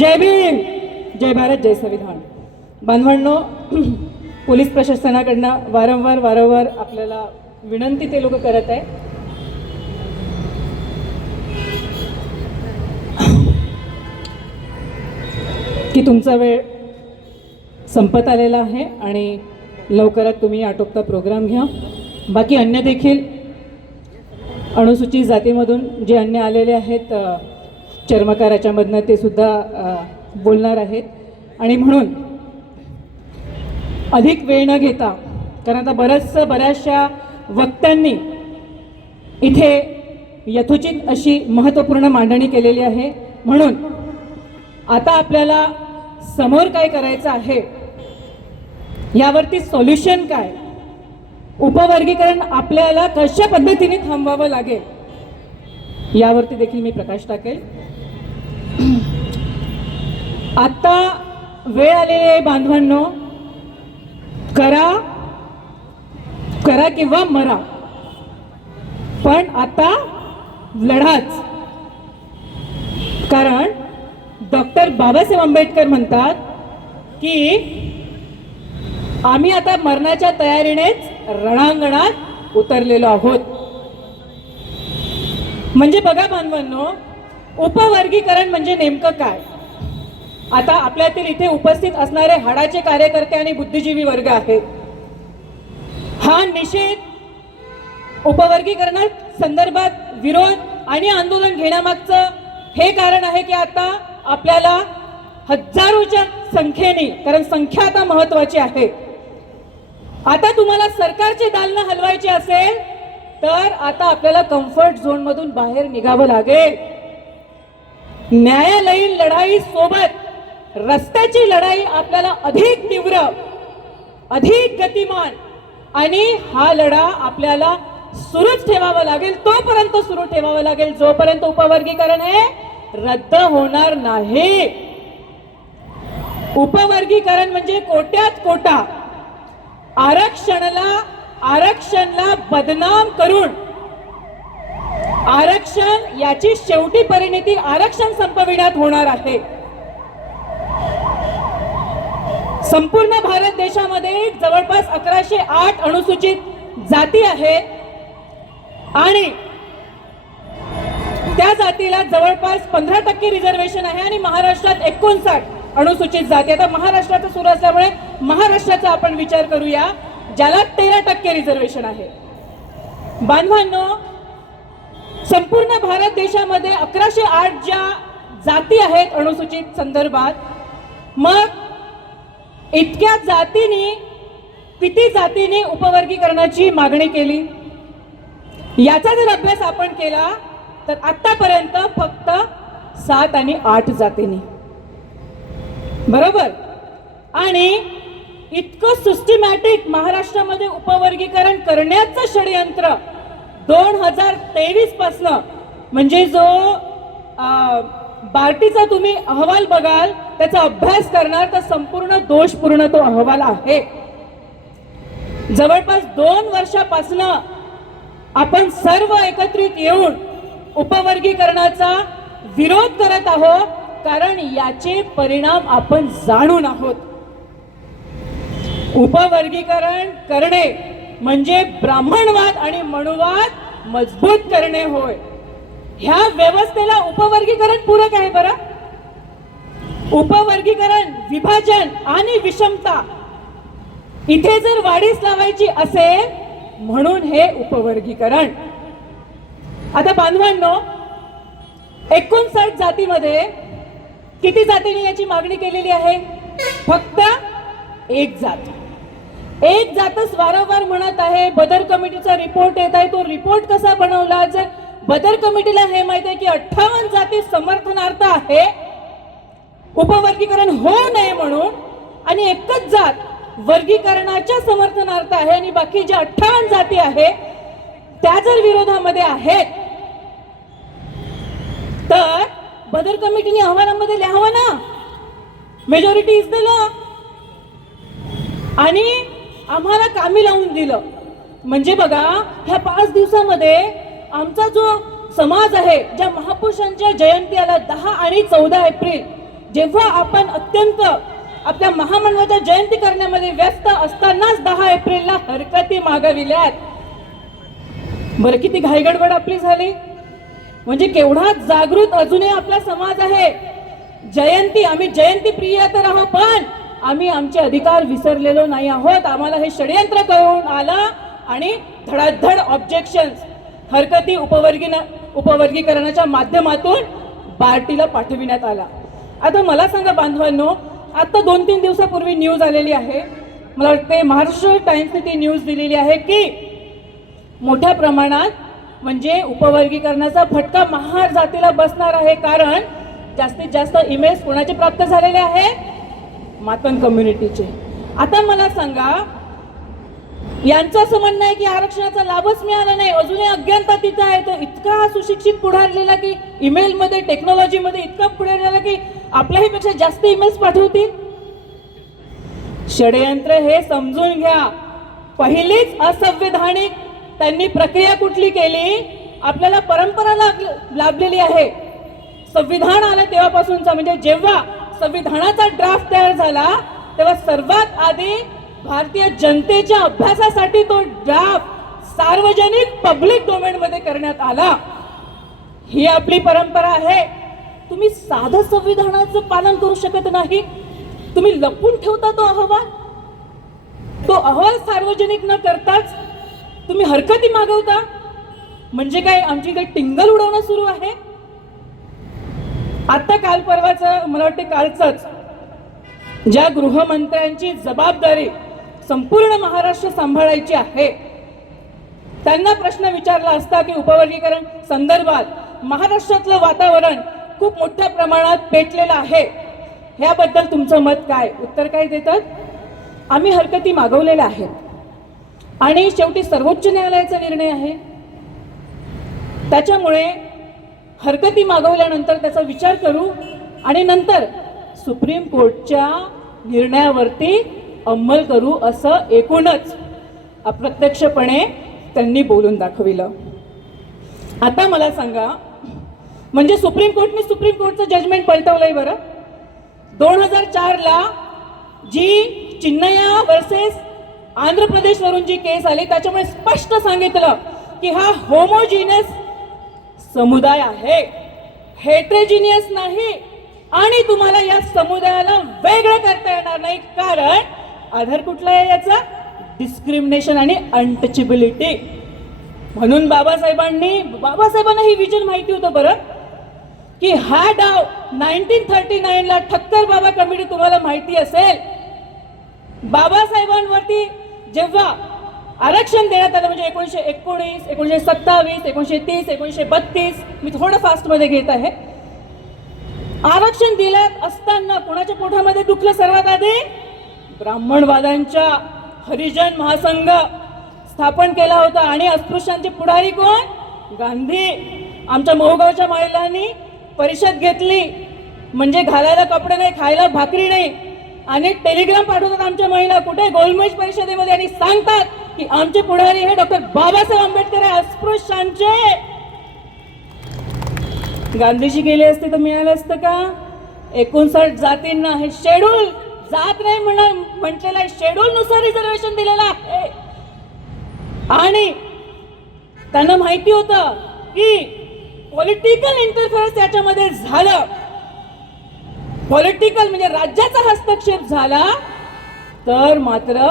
जय भीम, जय भारत, जय संविधान. बांधवांनो, पोलीस प्रशासनाकडनं वारंवार आपल्याला विनंती ते लोक करत आहे की तुमचा वेळ संपत आलेला आहे आणि लवकरात तुम्ही आटोपता प्रोग्राम घ्या. बाकी अन्य देखील अनुसूचित जातीमधून जे अन्य आलेले आहेत चर्मकार याच्यामधनं ते सुद्धा बोलणार आहेत. आणि म्हणून अधिक वेळ न घेता, कारण आता बऱ्याचशा वक्त्यांनी इथे यथोचित अशी महत्त्वपूर्ण मांडणी केलेली आहे, म्हणून आता आपल्याला समोर काय करायचं आहे, यावरती सोल्युशन काय, उपवर्गीकरण आपल्याला कशा पद्धतीने थांबवावं लागेल, यावरती देखील मी प्रकाश टाकेल. आता वेळ आलेली आहे बांधवांनो, करा किंवा मरा, पण आता लढाच. कारण डॉक्टर बाबासाहेब आंबेडकर म्हणतात की आम्ही आता मरणाच्या तयारीनेच रणांगणात उतरलेलो आहोत. म्हणजे बघा बांधवांनो, उपवर्गीकरण म्हणजे नेमकं काय. आता आपल्यातील इथे उपस्थित असणारे हाडाचे कार्यकर्ते आणि बुद्धिजीवी वर्ग आहेत. हा निषेध उपवर्गीकरणा संदर्भात विरोध आणि आंदोलन घेण्यामागचं हे कारण आहे की आता आपल्याला हजारोच्या संख्येने, कारण संख्या आता महत्वाची आहे, आता तुम्हाला सरकारचे दालनं हलवायचे असेल तर आता आपल्याला कम्फर्ट झोन मधून बाहेर निघावं लागेल. न्यायालयीन लढाई सोबत रस्त्याची लढाई आपल्याला अधिक तीव्र, अधिक गतिमान, आणि हा लढा आपल्याला सुरूच ठेवावा लागेल, तोपर्यंत सुरू ठेवावा लागेल जोपर्यंत उपवर्गीकरण हे रद्द होणार नाही. उपवर्गीकरण म्हणजे कोट्यात कोटा आरक्षणला बदनाम करून आरक्षण याची शेवटी परिणती आरक्षण संपविण्यात होणार आहे. संपूर्ण भारत देशामध्ये जवळपास 1108 अनुसूचित जाती आहेत आणि त्या जातीला जवळपास 15% रिझर्वेशन आहे आणि महाराष्ट्रात 59 अनुसूचित जाती. आता महाराष्ट्राचा सुरू असल्यामुळे महाराष्ट्राचा आपण विचार करूया, ज्याला 13% रिझर्वेशन आहे. बांधवांनो, संपूर्ण भारत देशामध्ये 1108 ज्या जाती आहेत अनुसूचित संदर्भात, मग इतक्या जातींनी किती जातींनी उपवर्गीकरणाची मागणी केली, याचा जर अभ्यास आपण केला तर आतापर्यंत फक्त 7 आणि 8 जातींनी, बरोबर. आणि इतकं सिस्टमॅटिक महाराष्ट्रामध्ये उपवर्गीकरण करण्याचं षडयंत्र 2023 पासून, म्हणजे जो बार्टीचा तुम्ही अहवाल बघाल, त्याचा अभ्यास करणार तर संपूर्ण दोषपूर्ण तो अहवाल आहे. जवळपास 2 वर्षापासून आपण सर्व एकत्रित येऊन उपवर्गीकरणाचा विरोध करत आहोत, कारण याचे परिणाम आपण जाणून आहोत. उपवर्गीकरण करणे म्हणजे ब्राह्मणवाद आणि मनुवाद मजबूत करणे होय. ह्या व्यवस्थेला उपवर्गीकरण पूरक आहे. बरं, उपवर्गीकरण विभाजन आणि विषमता इथे जर वाढीस लावायची असेल म्हणून हे उपवर्गीकरण. आता बांधवांनो, 59 जातीमध्ये किती जातींनी याची मागणी केलेली आहे? फक्त एक जात. एक जातच वारंवार म्हणत आहे. बदर कमिटीचा रिपोर्ट येत आहे. तो रिपोर्ट कसा बनवला? जर बदर कमिटीला हे माहित आहे की 58 जाती समर्थनार्थ आहे उपवर्गीकरण होऊ नये म्हणून, आणि एकच जात वर्गीकरणाच्या समर्थनार्थ आहे, आणि बाकी ज्या 58 जाती आहेत त्या जर विरोधामध्ये आहेत, तर बदर कमिटीने अहवालामध्ये लिहावं ना, मेजॉरिटी इज द लॉ, आणि आम्हाला कामी लावून दिलं. म्हणजे बघा, ह्या 5 दिवसामध्ये आमचा जो समाज आहे, ज्या महापुरुषांच्या जयंती आला 10 आणि 14 एप्रिल, जेव्हा आपण अत्यंत आपल्या महामंडळाच्या जयंती करण्यामध्ये व्यस्त असतानाच 10 एप्रिलला हरकती मागविल्यात. बरं, किती घाईगडबड आपली झाली. म्हणजे केवढा जागृत अजूनही आपला समाज आहे. जयंती, आम्ही जयंती प्रिय तर आहोत, पण आम्ही आमचे अधिकार विसरलेलो नाही आहोत. आम्हाला हे षडयंत्र कळून आलं आणि धडाधड ऑब्जेक्शन्स हरकती उपवर्गीकरणाच्या माध्यमातून बार्टीला पाठविण्यात आला. आता मला सांगा बांधवांनो, आता 2-3 दिवसापूर्वी न्यूज आलेली आहे, मला वाटते महाराष्ट्र टाइम्सने ती न्यूज दिलेली आहे की मोठ्या प्रमाणात म्हणजे उपवर्गीकरणाचा फटका महार जातीला बसणार आहे. कारण जास्तीत जास्त ईमेल्स कोणाचे प्राप्त झालेले आहे? मातंग कम्युनिटीचे. आता मला सांगा, यांचं असं म्हणणं आहे की आरक्षणाचा लाभच मिळाला नाही, अजूनही अज्ञानता तिथं आहे. तो इतका सुशिक्षित पुढारलेला की ईमेलमध्ये टेक्नॉलॉजीमध्ये इतका पुढे राहिला की आपल्याही पेक्षा जास्त ईमेल्स पाठवतील. षडयंत्र हे समजून घ्या. पहिलीच असंविधानिक त्यांनी प्रक्रिया कुठली केली? आपल्याला परंपरा लाभलेली आहे. संविधान आलं तेव्हापासूनचा, म्हणजे जेव्हा संविधानाचा ड्राफ्ट तयार झाला तेव्हा सर्वात आधी भारतीय जनतेच्या अभ्यासासाठी तो ड्राफ्ट सार्वजनिक पब्लिक डोमेन मध्ये करण्यात आला. ही आपली परंपरा आहे. तुम्ही साधं संविधानाचं पालन करू शकत नाही, तुम्ही लपून ठेवता तो अहवाल. तो अहवाल सार्वजनिक न करताच तुम्ही हरकती मागवता. म्हणजे काय, आमची काही टिंगल उडवणं सुरू आहे? आता काल परवाचं, मला वाटते कालचंच, ज्या गृहमंत्र्यांची जबाबदारी संपूर्ण महाराष्ट्र सांभाळायची आहे त्यांना प्रश्न विचारला असता की उपवर्गीकरण संदर्भात महाराष्ट्रातलं वातावरण खूप मोठ्या प्रमाणात पेटलेलं आहे, ह्याबद्दल तुमचं मत काय? उत्तर काय देतात? आम्ही हरकती मागवलेल्या आहेत आणि शेवटी सर्वोच्च न्यायालयाचा निर्णय आहे, त्याच्यामुळे हरकती मागवल्यानंतर त्याचा विचार करू आणि नंतर सुप्रीम कोर्टच्या निर्णयावरती अंमल करू, असं एकूणच अप्रत्यक्षपणे त्यांनी बोलून दाखविलं. आता मला सांगा, म्हणजे सुप्रीम कोर्टचं जजमेंट पलटवलंय. बरं, 2004 ला जी चिन्नया वर्सेस आंध्र प्रदेश वरून जी केस आली त्याच्यामुळे स्पष्ट सांगितलं की हा होमोजिनियस समुदाय आहे, हेट्रोजिनियस नाही, आणि तुम्हाला या समुदायाला वेगळं करता येणार नाही. कारण आधार कुठला आहे याचा? डिस्क्रिमिनेशन आणि अनटचेबिलिटी. म्हणून बाबासाहेबांना ही विजन माहिती होतं बरं, की हा डाव 1939 ला ठक्कर बाबा कमिटी, तुम्हाला माहिती असेल, बाबासाहेबांवरती जेव्हा आरक्षण देण्यात आलं, म्हणजे 1919, 1927, 1930, 1932, मी थोडं फास्टमध्ये घेत आहे, आरक्षण दिलं असताना कोणाच्या पोटामध्ये दुखलं? सर्वात आधी ब्राह्मणवाद्यांच्या. हरिजन महासंघ स्थापन केला होता आणि अस्पृश्यांचे पुढारी कोण? गांधी. आमच्या मोहगावच्या महिलांनी परिषद घेतली, म्हणजे घालायला कपडे नाही, खायला भाकरी नाही, आणि टेलिग्राम पाठवतात आमच्या महिला कुठे? गोलमेज परिषदेमध्ये, आणि सांगतात की आमचे पुढारी हे डॉक्टर बाबासाहेब आंबेडकर आहे, अस्पृश्यांचे. गांधीजी गेले असते तर मिळालं असतं का? 59 जातींना हे शेड्यूल जात नाही म्हटलेलं आहे, शेड्यूल नुसार रिझर्वेशन दिलेलं आहे. आणि त्यांना माहिती होतं की पॉलिटिकल इंटरफेरन्स त्याच्यामध्ये झालं, पॉलिटिकल म्हणजे राज्याचा हस्तक्षेप झाला तर मात्र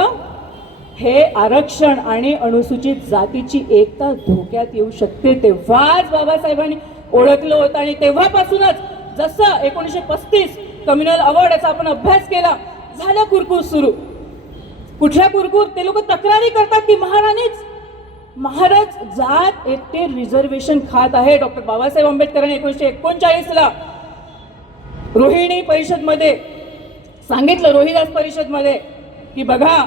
हे आरक्षण आणि अनुसूचित जातीची एकता धोक्यात येऊ शकते. तेव्हाच बाबासाहेबांनी ओळखलं होतं आणि तेव्हापासूनच जसं 1935 कम्युनल अवॉर्ड याचा आपण अभ्यास केला, झालं कुरकुर सुरू. कुठल्या कुरकुर? ते लोक तक्रारी करतात की महाराज जात एकटे रिझर्वेशन खात आहे. डॉक्टर बाबासाहेब आंबेडकरांनी 1939 ला रोहिणी परिषदमध्ये सांगितलं, रोहिदास परिषदमध्ये, की बघा,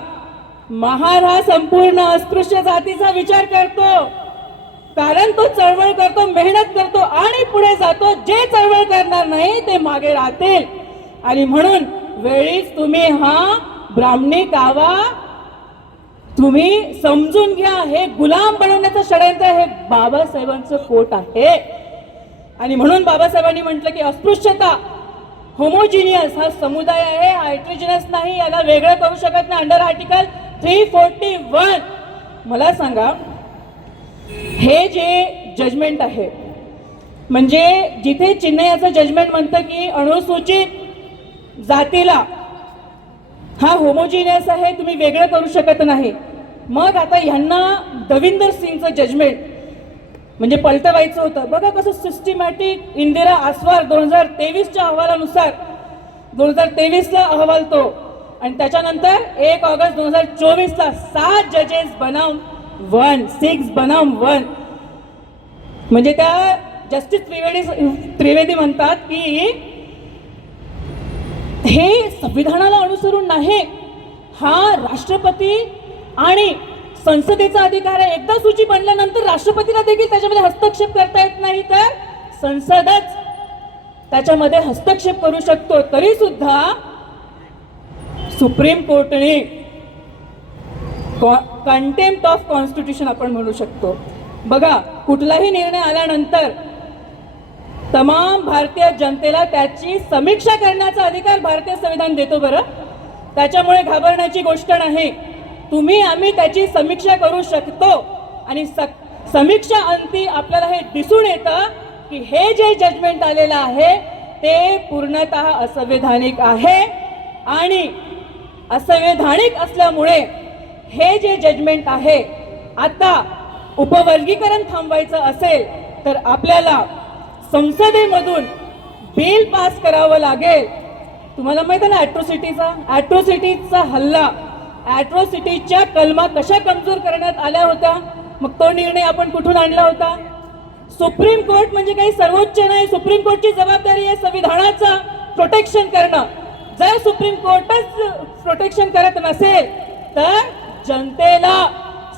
महार हा संपूर्ण अस्पृश्य जातीचा विचार करतो, कारण तो चळवळ करतो, मेहनत करतो आणि पुढे जातो. जे चळवळ करणार नाही ते मागे राहतील. आणि म्हणून वेळीच तुम्ही हा ब्राह्मणी कावा तुम्ही समजून घ्या. हे गुलाम बनवण्याचं षडयंत्र हे बाबासाहेबांचं पोट आहे. आणि म्हणून बाबासाहेबांनी म्हटलं की अस्पृश्यता होमोजिनियस हा समुदाय आहे, हा हेट्रोजिनियस नाही, याला वेगळं करू शकत नाही अंडर आर्टिकल 341. मला सांगा, हे जे जजमेंट आहे, म्हणजे जिथे चिन्मयाचं जजमेंट म्हणतं की अनुसूचित जातीला हा होमोजिनियस आहे, तुम्ही वेगळं करू शकत नाही, मग आता ह्यांना दविंदर सिंगचं जजमेंट म्हणजे पलटवायचं होतं. बघा कसं सिस्टमॅटिक. इंदिरा आसवार 2023च्या अहवालानुसार 2023ला अहवाल तो, आणि त्याच्यानंतर 1 ऑगस्ट 2024ला 7 जजेस बनाम 6 बनाम 1. म्हणजे त्या जस्टिस त्रिवेदी म्हणतात की हे संविधानाला अनुसरून नाही, हा राष्ट्रपती आणि संसदेचा अधिकार आहे. एकदा सूची बनल्यानंतर राष्ट्रपतीला देखील त्याच्यामध्ये हस्तक्षेप करता येत नाही, तर संसदच त्याच्यामध्ये हस्तक्षेप करू शकतो. तरी सुद्धा सुप्रीम कोर्टने कंटेम्प्ट ऑफ कॉन्स्टिट्यूशन आपण म्हणू शकतो. बघा, कुठलाही निर्णय आल्यानंतर तमाम भारतीय जनतेला त्याची समीक्षा करण्याचा अधिकार भारतीय संविधान देतो. बरं, त्याच्यामुळे घाबरण्याची गोष्ट नाही. तुम्ही आम्ही त्याची समीक्षा करू शकतो, आणि समीक्षा अंती आपल्याला हे दिसून येतं की हे जे जजमेंट आलेलं आहे ते पूर्णतः असंवैधानिक आहे, आणि असंवैधानिक असल्यामुळे हे जे जजमेंट आहे, आता उपवर्गीकरण थांबवायचं असेल तर आपल्याला संसदेमधून बिल पास करावं लागेल. तुम्हाला माहिती आहे ना, ॲट्रोसिटीचा हल्ला, ॲट्रोसिटीच्या कलमा कशा कमजोर करण्यात आल्या होत्या, मग तो निर्णय आपण कुठून आणला होता? सुप्रीम कोर्ट म्हणजे काही सर्वोच्च नाही. सुप्रीम कोर्टची जबाबदारी आहे संविधानाचं प्रोटेक्शन करणं. जर सुप्रीम कोर्टच प्रोटेक्शन करत नसेल तर जनतेला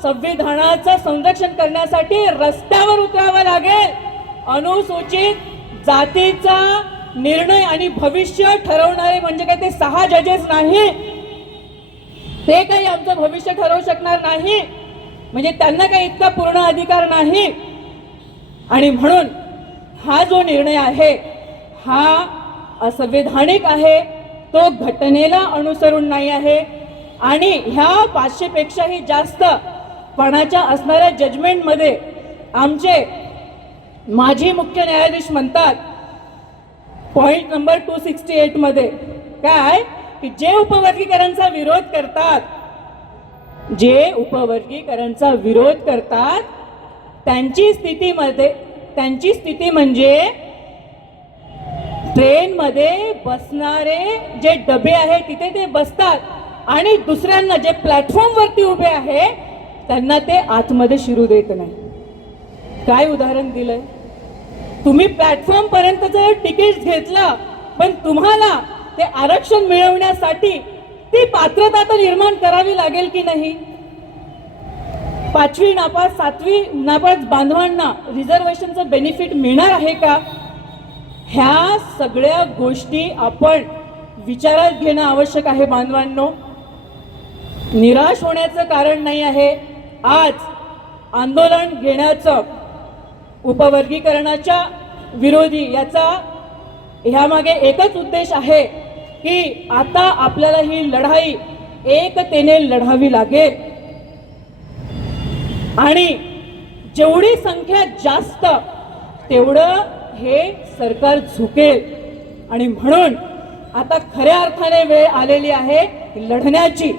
संविधानाचं संरक्षण करण्यासाठी रस्त्यावर उतरावं लागेल. अनुसूचित जातीचा निर्णय आणि भविष्य ठरवणारे म्हणजे काय ते 6 जजेस नाही, ते काही आमचं भविष्य ठरवू शकणार नाही, म्हणजे त्यांना काही इतका पूर्ण अधिकार नाही. आणि म्हणून हा जो निर्णय आहे हा असंवैधानिक आहे, तो घटनेला अनुसरून नाही आहे. आणि ह्या 500 पेक्षाही जास्त पणाच्या असणाऱ्या जजमेंटमध्ये आमचे माजी मुख्य न्यायाधीश म्हणतात, पॉइंट नंबर 268 मध्ये काय, की जे उपवर्गीकरणचा विरोध करतात त्यांची स्थिती म्हणजे ट्रेनमध्ये बसणारे जे डबे आहेत तिथे ते बसतात, आणि दुसऱ्यांना जे प्लॅटफॉर्म वरती उभे आहे त्यांना ते आतमध्ये शिरू देत नाही. काय उदाहरण दिलंय? तुम्ही प्लॅटफॉर्म पर्यंतचं तिकीट घेतलं, पण तुम्हाला ते आरक्षण मिळवण्यासाठी ती पात्रता तर निर्माण करावी लागेल की नाही? 5वी नापास 7वी नापास बांधवांना रिझर्वेशनचं बेनिफिट मिळणार आहे का? ह्या सगळ्या गोष्टी आपण विचारात घेणं आवश्यक आहे बांधवांनो. निराश होण्याचं कारण नाही आहे. आज आंदोलन घेण्याचं उपवर्गीकरणाच्या विरोधी याचा ह्यामागे एकच उद्देश आहे की आता आपल्याला ही लढाई एकतेने लढावी लागेल, आणि जेवढी संख्या जास्त तेवढं हे सरकार झुकेल. आणि म्हणून आता खऱ्या अर्थाने वेळ आलेली आहे लढण्याची.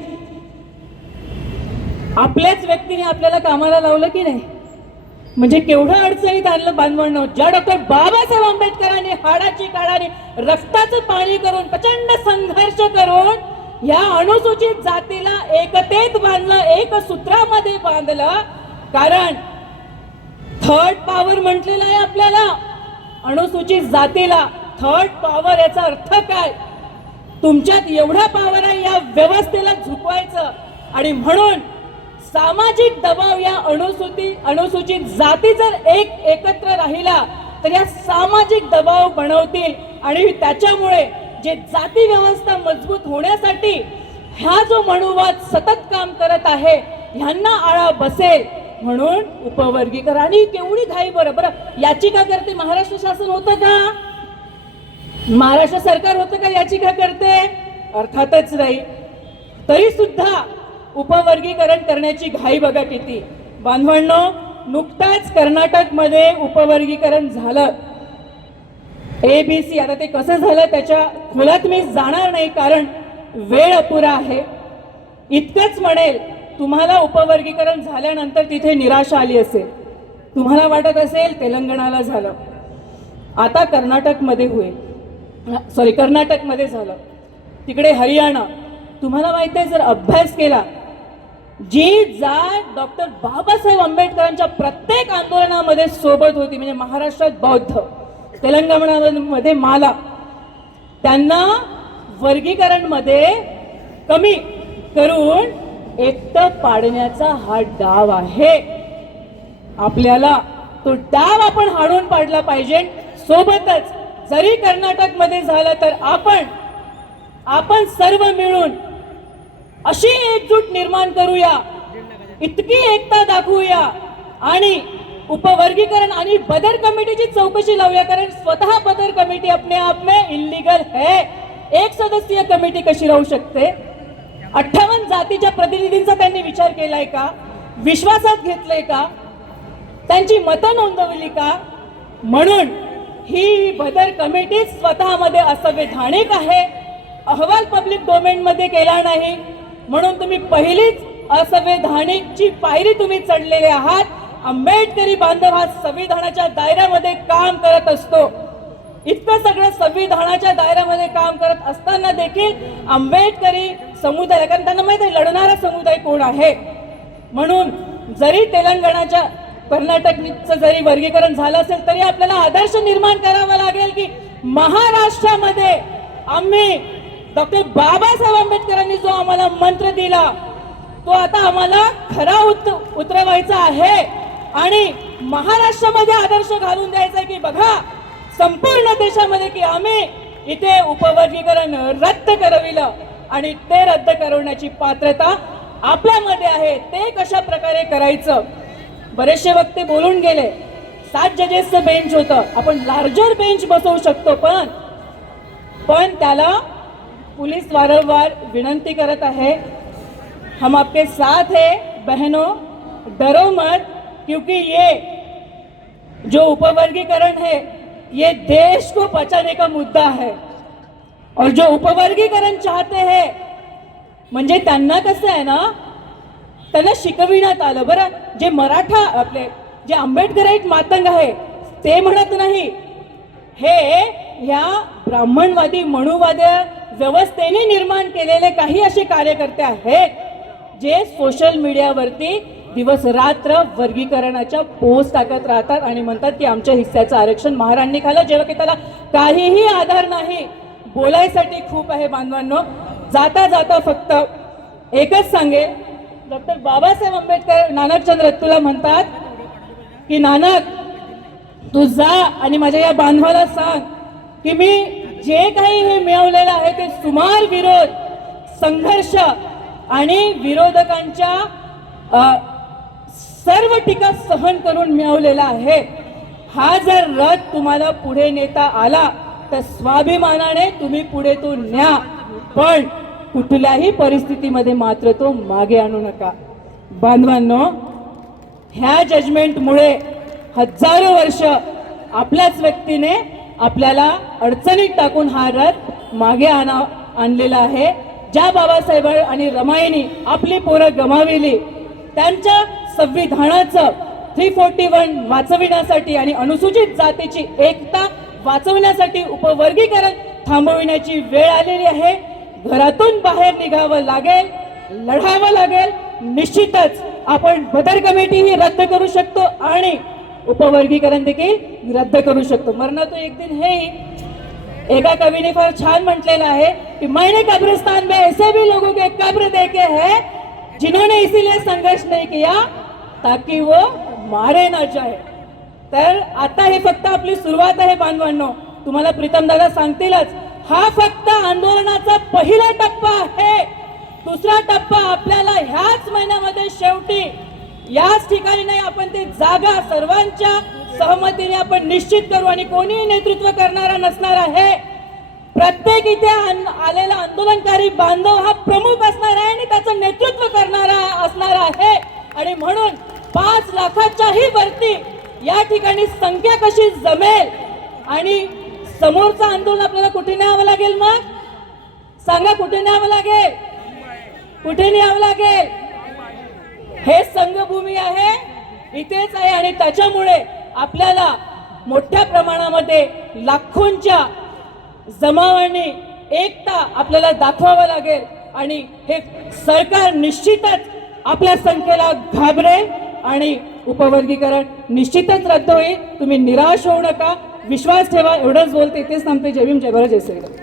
आपल्याच व्यक्तीने आपल्याला कामाला लावलं की नाही, म्हणजे केवढं अडचणीत आणलं बांधवांनो. ज्या डॉक्टर बाबासाहेब आंबेडकरांनी हाडाची काढाने रक्ताचं पाणी करून प्रचंड संघर्ष करून या अनुसूचित जातीला एकतेत बांधलं, एक सूत्रामध्ये बांधलं. कारण थर्ड पॉवर म्हटलेलं आहे आपल्याला अनुसूचित जातीला. थर्ड पॉवर याचा अर्थ काय? तुमच्यात एवढा पॉवर आहे या व्यवस्थेला झुकवायचं. आणि म्हणून सामाजिक दबाव या अनुसूचित जाती जर एकत्र राहिला तर या सामाजिक दबाव बनवतील, आणि त्याच्यामुळे जे जाती व्यवस्था मजबूत होण्यासाठी हा जो मनुवाद सतत काम करत आहे ह्यांना आळा बसेल. म्हणून उपवर्गीकरणाने केवढी घाई. बरं याचिका करते महाराष्ट्र शासन होतं का? महाराष्ट्र सरकार होतं का याची का करते? अर्थातच नाही. तरी सुद्धा उपवर्गीकरण करण्याची घाई बघा किती. बांधवांनो, नुकताच कर्नाटकमध्ये उपवर्गीकरण झालं. ABC, आता ते कसं झालं त्याच्या खोलात मी जाणार नाही कारण वेळ अपुरा आहे. इतकंच म्हणेल, तुम्हाला उपवर्गीकरण झाल्यानंतर तिथे निराशा आली असेल. तुम्हाला वाटत असेल तेलंगणाला झालं, आता कर्नाटकमध्ये होईल. कर्नाटकमध्ये झालं, तिकडे हरियाणा. तुम्हाला माहिती आहे, जर अभ्यास केला, जी जात डॉक्टर बाबासाहेब आंबेडकरांच्या प्रत्येक आंदोलनामध्ये सोबत होती, म्हणजे महाराष्ट्रात बौद्ध, तेलंगणामध्ये माला, त्यांना वर्गीकरणमध्ये कमी करून एकटं पाडण्याचा हा डाव आहे. आपल्याला तो डाव आपण हाणून पाडला पाहिजे. सोबतच जरी कर्नाटकमध्ये झालं तर आपण सर्व मिळून अशी एकजूट निर्माण करूया, इतकी एकता दाखवूया आणि उपवर्गीकरण आणि बदर कमिटीची चौकशी लावूया. कारण स्वतः बदर कमिटी अपने आप में इल्लीगल है. एक सदस्यीय कमिटी कशी राहू शकते? 58 जातीच्या प्रतिनिधींचा त्यांनी विचार केलाय का? विश्वासात घेतलंय का? त्यांची मतं नोंदवली का? म्हणून ही बदर कमिटी स्वतःमध्ये असंवैधानिक आहे. अहवाल पब्लिक डोमेन मध्ये केला नाही, म्हणून तुम्ही पहिलीच असंवैधानिकची पायरी तुम्ही चढलेले आहात. आंबेडकरी बांधव हा संविधानाच्या दायऱ्यामध्ये काम करत असतो. इतकं सगळं संविधानाच्या दायऱ्यामध्ये काम करत असताना देखील आंबेडकरी समुदाय, कारण त्यांना माहिती आहे लढणारा समुदाय कोण आहे. म्हणून जरी तेलंगणाच्या कर्नाटकचं जरी वर्गीकरण झालं असेल तरी आपल्याला आदर्श निर्माण करावा लागेल की महाराष्ट्रामध्ये आम्ही डॉक्टर बाबासाहेब आंबेडकरांनी जो आम्हाला मंत्र दिला तो आता आम्हाला खरा उतरवायचा आहे आणि महाराष्ट्रामध्ये आदर्श घालून द्यायचा की बघा संपूर्ण देशामध्ये की आम्ही इथे उपवर्गीकरण रद्द करविलं आणि ते रद्द करवण्याची पात्रता आपल्यामध्ये आहे. ते कशा प्रकारे करायचं? बरेचसे वक्ते बोलून गेले. 7 जजेसचं बेंच होतं, आपण लार्जर बेंच बसवू शकतो, पण त्याला पुलिस वारंवार विनंती करत आहे, हम आपके साथ हैं बहनों, डरो मत, क्योंकि ये जो उपवर्गीकरण है ये देश को बचाने का मुद्दा है. और जो उपवर्गीकरण चाहते हैं म्हणजे त्यांना कसं आहे ना, त्यांना शिकविण्यात आलं. बरं, जे मराठा आपले जे आंबेडकराईट मातंग आहे ते म्हणत नाही, हे ह्या ब्राह्मणवादी मनुवाद्या व्यवस्थेने निर्माण केलेले काही असे कार्यकर्ते आहेत जे सोशल मीडियावरती दिवस रात्र वर्गीकरणाच्या पोस्ट टाकत राहतात आणि म्हणतात की आमच्या हिस्स्याचं आरक्षण महारांनी खाल्लं, जेव्हा की त्याला काहीही आधार नाही. बोलायसाठी खूप आहे बांधवांनो. जाता जाता फक्त एकच सांगेल, डॉक्टर बाबासाहेब आंबेडकर नानकचंद्र तुला म्हणतात की नानक तू जा आणि माझ्या या बांधवाला सांग की मी जे काही हे मिळवलेलं आहे ते सुमार विरोध, संघर्ष आणि विरोधकांच्या सर्व टीका सहन करून मिळवलेला आहे. हा जर रथ तुम्हाला पुढे नेता आला तर स्वाभिमानाने तुम्ही पुढे तो न्या, पण कुठल्याही परिस्थितीमध्ये मात्र तो मागे आणू नका. बांधवांनो, ह्या जजमेंटमुळे हजारो वर्ष आपल्याच व्यक्तीने आपल्याला अडचणीत टाकून हा रथ मागे आणलेला आहे. ज्या बाबासाहेब आणि रमाईनी आपली पोरं गमाविली, त्यांच्या संविधानाचं 341 वाचविण्यासाठी आणि अनुसूचित जातीची एकता वाचवण्यासाठी उपवर्गीकरण थांबविण्याची वेळ आलेली आहे. घरातून बाहेर निघावं लागेल, लढावं लागेल. निश्चितच आपण बदर कमिटी ही रद्द करू शकतो आणि उपवर्गीकरण देखील रद्द करू शकतो. मरना तो एक दिन है ही. एका कवीने फार छान म्हटलेलं आहे की मैंने कब्रिस्तान में ऐसे भी लोगों के कब्र देखे हैं जिन्होंने इसीलिए संघर्ष नहीं किया ताकि वो मारे ना जाए. तर आता हे फक्त आपली सुरुवात आहे बांधवांनो. तुम्हाला प्रीतम दादा सांगतीलच, हा फक्त आंदोलनाचा पहिला टप्पा आहे. दुसरा टप्पा आपल्याला ह्याच महिन्यामध्ये शेवटी याच ठिकाणी नाही, आपण ते जागा सर्वांच्या सहमतीने आपण निश्चित करू आणि कोणीही नेतृत्व करणारा नसणार आहे. प्रत्येक इथे आलेला आंदोलनकारी बांधव हा प्रमुख असणार आहे आणि त्याचं नेतृत्व करणारा असणार आहे. आणि म्हणून 5 लाखाच्याही वरती या ठिकाणी संख्या कशी जमेल आणि समोरचं आंदोलन आपल्याला कुठे न्यावं लागेल? मग सांगा, कुठे न्यावं लागेल? कुठे न्यावं लागेल? हे संघभूमी आहे, इथेच आहे. आणि त्याच्यामुळे आपल्याला मोठ्या प्रमाणामध्ये लाखोंच्या जमावाने एकता आपल्याला दाखवावं लागेल. आणि हे सरकार निश्चितच आपल्या संख्येला घाबरेल आणि उपवर्गीकरण निश्चितच रद्द होईल. तुम्ही निराश होऊ नका, विश्वास ठेवा. एवढंच बोलते, इथेच थांबते. जय भीम, जय भारत, जय श्रीराम.